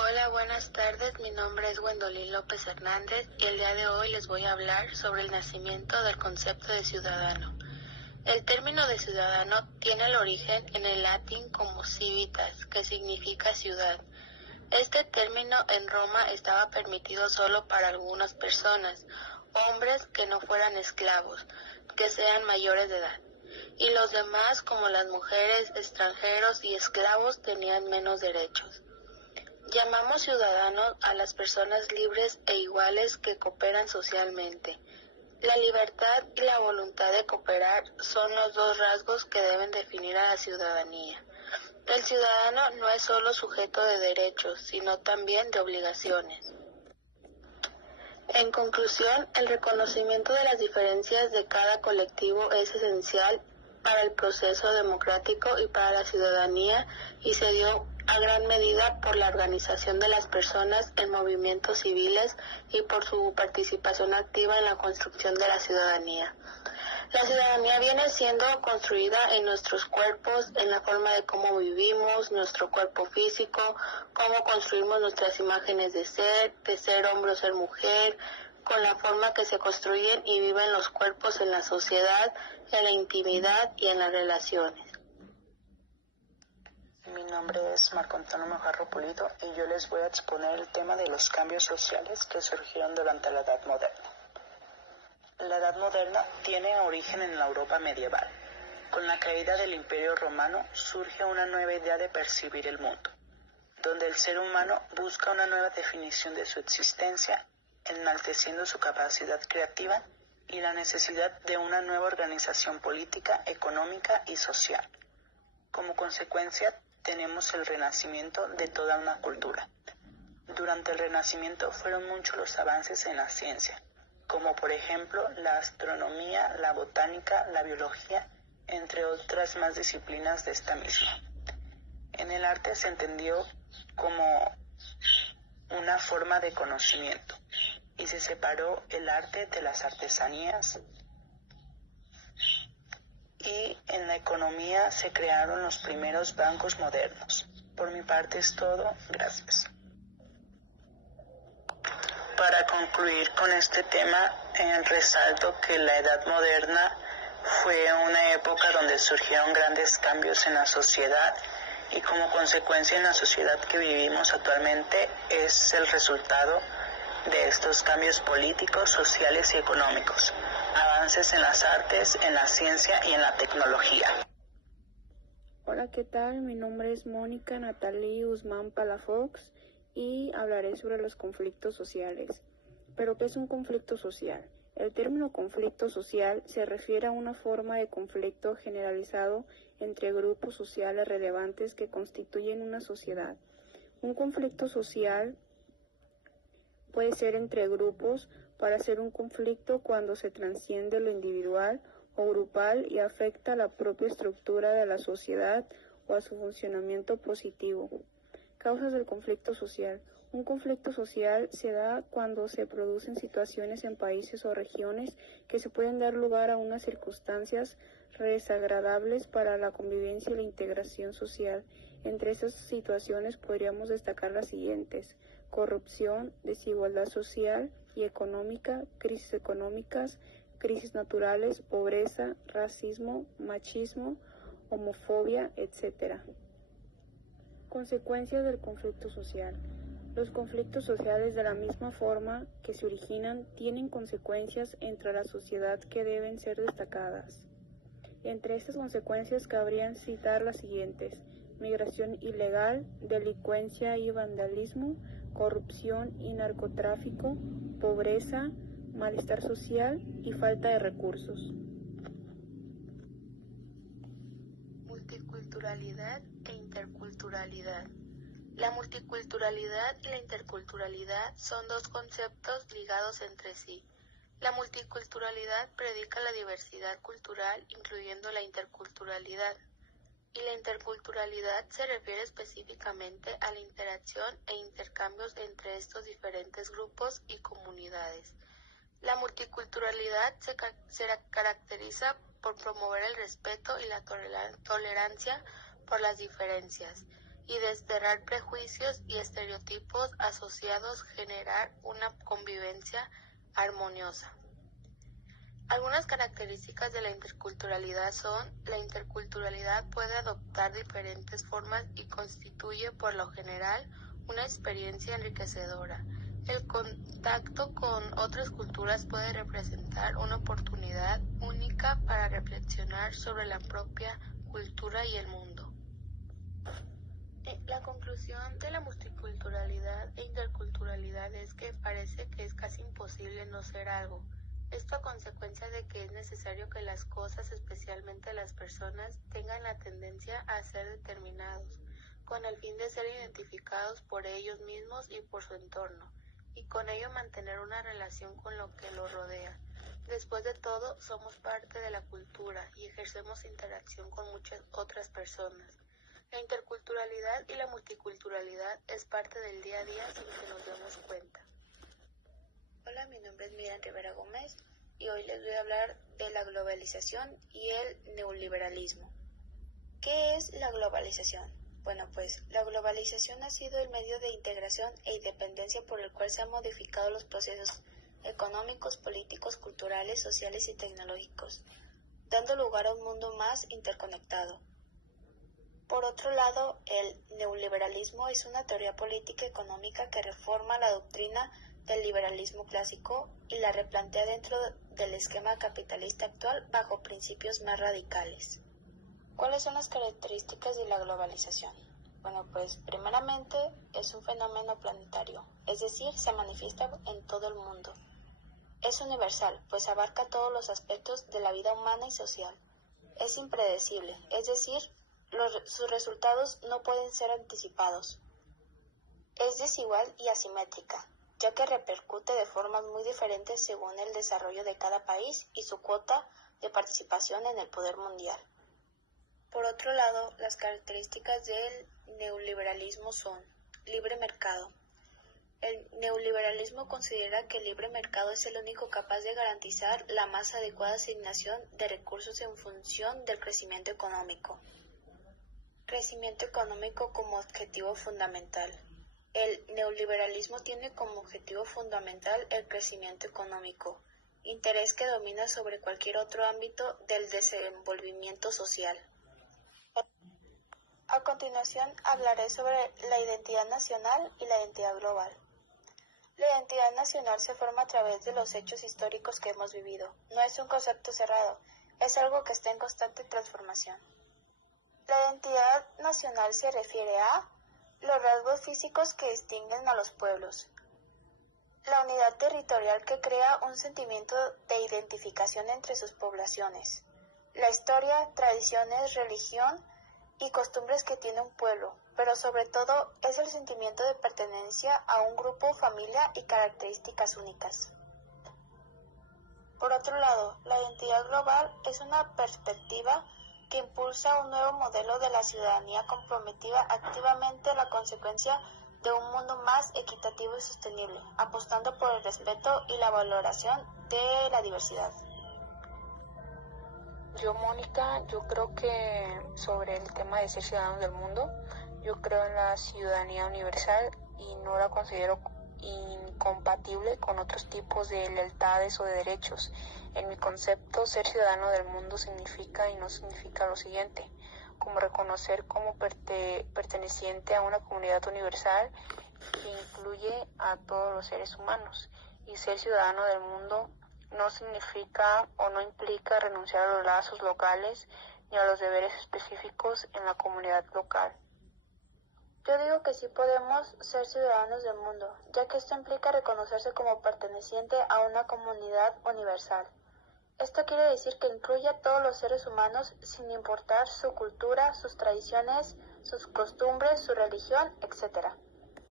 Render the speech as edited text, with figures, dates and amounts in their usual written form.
Hola, buenas tardes. Mi nombre es Gwendolyn López Hernández y el día de hoy les voy a hablar sobre el nacimiento del concepto de ciudadano. El término de ciudadano tiene el origen en el latín como civitas, que significa ciudad. Este término en Roma estaba permitido solo para algunas personas, hombres que no fueran esclavos, que sean mayores de edad. Y los demás, como las mujeres, extranjeros y esclavos, tenían menos derechos. Llamamos ciudadanos a las personas libres e iguales que cooperan socialmente. La libertad y la voluntad de cooperar son los dos rasgos que deben definir a la ciudadanía. El ciudadano no es solo sujeto de derechos, sino también de obligaciones. En conclusión, el reconocimiento de las diferencias de cada colectivo es esencial para el proceso democrático y para la ciudadanía, y se dio a gran medida por la organización de las personas en movimientos civiles y por su participación activa en la construcción de la ciudadanía. La ciudadanía viene siendo construida en nuestros cuerpos, en la forma de cómo vivimos, nuestro cuerpo físico, cómo construimos nuestras imágenes de ser hombre o ser mujer, con la forma que se construyen y viven los cuerpos en la sociedad, en la intimidad y en las relaciones. Mi nombre es Marco Antonio Mojarro Pulido y yo les voy a exponer el tema de los cambios sociales que surgieron durante la Edad Moderna. La Edad Moderna tiene origen en la Europa medieval. Con la caída del Imperio Romano surge una nueva idea de percibir el mundo, donde el ser humano busca una nueva definición de su existencia, enalteciendo su capacidad creativa y la necesidad de una nueva organización política, económica y social. Como consecuencia, tenemos el renacimiento de toda una cultura. Durante el Renacimiento fueron muchos los avances en la ciencia, como por ejemplo la astronomía, la botánica, la biología, entre otras más disciplinas de esta misma. En el arte se entendió como una forma de conocimiento y se separó el arte de las artesanías. Y en la economía se crearon los primeros bancos modernos. Por mi parte es todo. Gracias. Para concluir con este tema, resalto que la Edad Moderna fue una época donde surgieron grandes cambios en la sociedad y como consecuencia en la sociedad que vivimos actualmente es el resultado de estos cambios políticos, sociales y económicos, avances en las artes, en la ciencia y en la tecnología. Hola, ¿qué tal? Mi nombre es Mónica Natalie Guzmán Palafox y hablaré sobre los conflictos sociales. ¿Pero qué es un conflicto social? El término conflicto social se refiere a una forma de conflicto generalizado entre grupos sociales relevantes que constituyen una sociedad. Un conflicto social puede ser entre grupos para ser un conflicto cuando se trasciende lo individual o grupal y afecta a la propia estructura de la sociedad o a su funcionamiento positivo. Causas del conflicto social. Un conflicto social se da cuando se producen situaciones en países o regiones que se pueden dar lugar a unas circunstancias desagradables para la convivencia y la integración social. Entre esas situaciones podríamos destacar las siguientes: corrupción, desigualdad social y económica, crisis económicas, crisis naturales, pobreza, racismo, machismo, homofobia, etc. Consecuencias del conflicto social. Los conflictos sociales, de la misma forma que se originan, tienen consecuencias entre la sociedad que deben ser destacadas. Entre estas consecuencias cabrían citar las siguientes: migración ilegal, delincuencia y vandalismo, corrupción y narcotráfico, pobreza, malestar social y falta de recursos. Multiculturalidad e interculturalidad. La multiculturalidad y la interculturalidad son dos conceptos ligados entre sí. La multiculturalidad predica la diversidad cultural, incluyendo la interculturalidad, y la interculturalidad se refiere específicamente a la interacción e intercambios entre estos diferentes grupos y comunidades. La multiculturalidad se caracteriza por promover el respeto y la tolerancia por las diferencias, y desterrar prejuicios y estereotipos asociados, generar una convivencia armoniosa. Algunas características de la interculturalidad son: la interculturalidad puede adoptar diferentes formas y constituye, por lo general, una experiencia enriquecedora. El contacto con otras culturas puede representar una oportunidad única para reflexionar sobre la propia cultura y el mundo. La conclusión de la multiculturalidad e interculturalidad es que parece que es casi imposible no ser algo. Esto a consecuencia de que es necesario que las cosas, especialmente las personas, tengan la tendencia a ser determinados, con el fin de ser identificados por ellos mismos y por su entorno, y con ello mantener una relación con lo que los rodea. Después de todo, somos parte de la cultura y ejercemos interacción con muchas otras personas. La interculturalidad y la multiculturalidad es parte del día a día sin que nos demos cuenta. Hola, mi nombre es Miriam Rivera Gómez y hoy les voy a hablar de la globalización y el neoliberalismo. ¿Qué es la globalización? Bueno, pues la globalización ha sido el medio de integración e independencia por el cual se han modificado los procesos económicos, políticos, culturales, sociales y tecnológicos, dando lugar a un mundo más interconectado. Por otro lado, el neoliberalismo es una teoría política económica que reforma la doctrina del liberalismo clásico y la replantea dentro del esquema capitalista actual bajo principios más radicales. ¿Cuáles son las características de la globalización? Bueno, pues primeramente es un fenómeno planetario, es decir, se manifiesta en todo el mundo. Es universal, pues abarca todos los aspectos de la vida humana y social. Es impredecible, es decir, sus resultados no pueden ser anticipados. Es desigual y asimétrica, ya que repercute de formas muy diferentes según el desarrollo de cada país y su cuota de participación en el poder mundial. Por otro lado, las características del neoliberalismo son: libre mercado. El neoliberalismo considera que el libre mercado es el único capaz de garantizar la más adecuada asignación de recursos en función del crecimiento económico. Crecimiento económico como objetivo fundamental. El neoliberalismo tiene como objetivo fundamental el crecimiento económico, interés que domina sobre cualquier otro ámbito del desenvolvimiento social. A continuación hablaré sobre la identidad nacional y la identidad global. La identidad nacional se forma a través de los hechos históricos que hemos vivido. No es un concepto cerrado, es algo que está en constante transformación. La identidad nacional se refiere a los rasgos físicos que distinguen a los pueblos, la unidad territorial que crea un sentimiento de identificación entre sus poblaciones, la historia, tradiciones, religión y costumbres que tiene un pueblo, pero sobre todo es el sentimiento de pertenencia a un grupo, familia y características únicas. Por otro lado, la identidad global es una perspectiva que impulsa un nuevo modelo de la ciudadanía comprometida activamente a la consecuencia de un mundo más equitativo y sostenible, apostando por el respeto y la valoración de la diversidad. Yo, Mónica, yo creo que sobre el tema de ser ciudadanos del mundo, yo creo en la ciudadanía universal y no la considero incompatible con otros tipos de lealtades o de derechos. En mi concepto, ser ciudadano del mundo significa y no significa lo siguiente, como reconocer como perteneciente a una comunidad universal que incluye a todos los seres humanos. Y ser ciudadano del mundo no significa o no implica renunciar a los lazos locales ni a los deberes específicos en la comunidad local. Yo digo que sí podemos ser ciudadanos del mundo, ya que esto implica reconocerse como perteneciente a una comunidad universal. Esto quiere decir que incluye a todos los seres humanos sin importar su cultura, sus tradiciones, sus costumbres, su religión, etc.